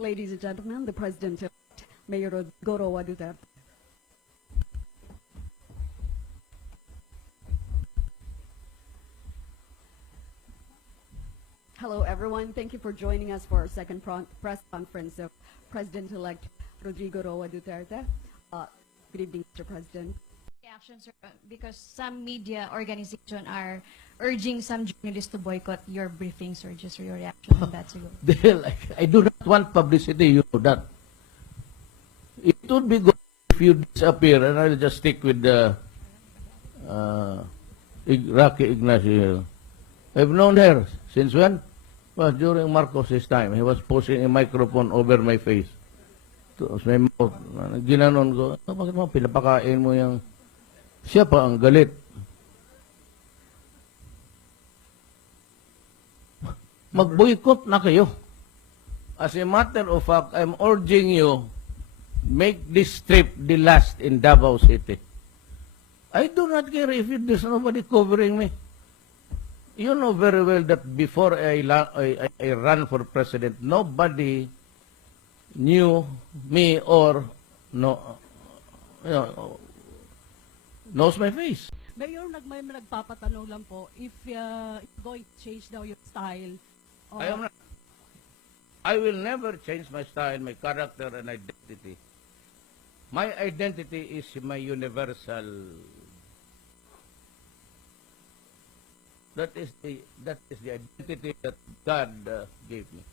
Ladies and gentlemen, the President, Mayor Gorowa Duterte. Hello, everyone. Thank you for joining us for our second press conference of President-elect Rodrigo Roa Duterte. Uh, Good evening, Mr. President. Reactions because some media organization are urging some journalists to boycott your briefings or just your reaction on that. Dahil I, I do not want publicity, you know that. It would be good if you disappear and I'll just stick with the uh, Rocky Ignacio. I've known her since when? Well, during Marcos' time. He was pushing a microphone over my face. To my mouth. Ginanon ko, "Ah, bakit mo pinapakain mo yung... Siya pa ang galit. Mag-boycott na kayo. As a matter of fact, I'm urging you, make this trip the last in Davao City. I do not care if it, there's nobody covering me. You know very well that before I, I, I ran for president, nobody knew me or no, you know, knows my face. Mayor, nag may nagpapatanong lang po if uh, you're going to change daw your style. or- I am not. I will never change my style, my character, and identity. My identity is my universal. That is the that is the identity that God uh, gave me.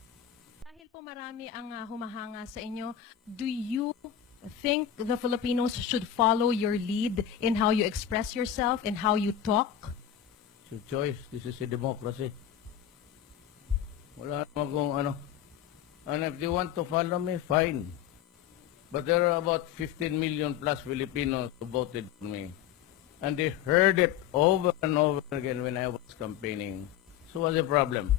Dahil po marami ang ah, humahanga sa inyo, do you think the Filipinos should follow your lead in how you express yourself and how you talk? It's a choice. This is a democracy. Wala naman kung ano. And if they want to follow me, fine. But there are about 15 million plus Filipinos who voted for me. And they heard it over and over again when I was campaigning. So what's the problem?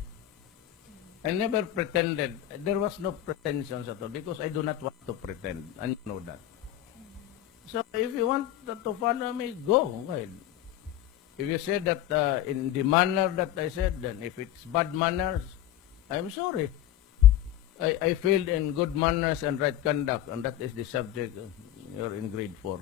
I never pretended. There was no pretensions at all because I do not want to pretend. And you know that. So if you want to to follow me, go. Go ahead. If you say that uh, in the manner that I said, then if it's bad manners, I'm sorry. I, I failed in good manners and right conduct, and that is the subject. uh, You're in grade four.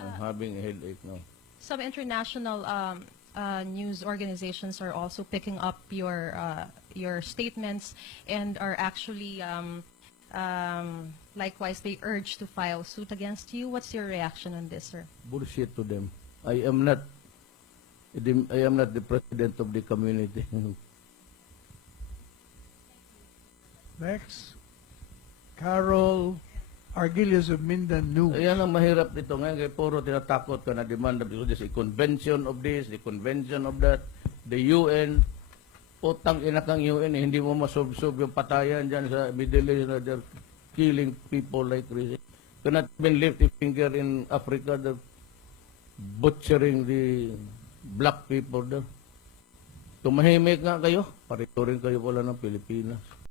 I'm having a headache now. Some international um, uh, news organizations are also picking up your uh, your statements and are actually um, um, likewise they urge to file suit against you. What's your reaction on this, sir? Bullshit to them. I am not. I am not the president of the community. Next, Carol Argilius of Mindanao. Ayan ang mahirap dito ngayon, kaya puro tinatakot ka na demand because there's a convention of this, the convention of that, the UN. Putang ina kang UN, eh, hindi mo masobsob yung patayan dyan sa Middle East na they're killing people like crazy. Cannot even lift a finger in Africa, they're butchering the black people there. Tumahimik nga kayo, parito rin kayo wala ng Pilipinas.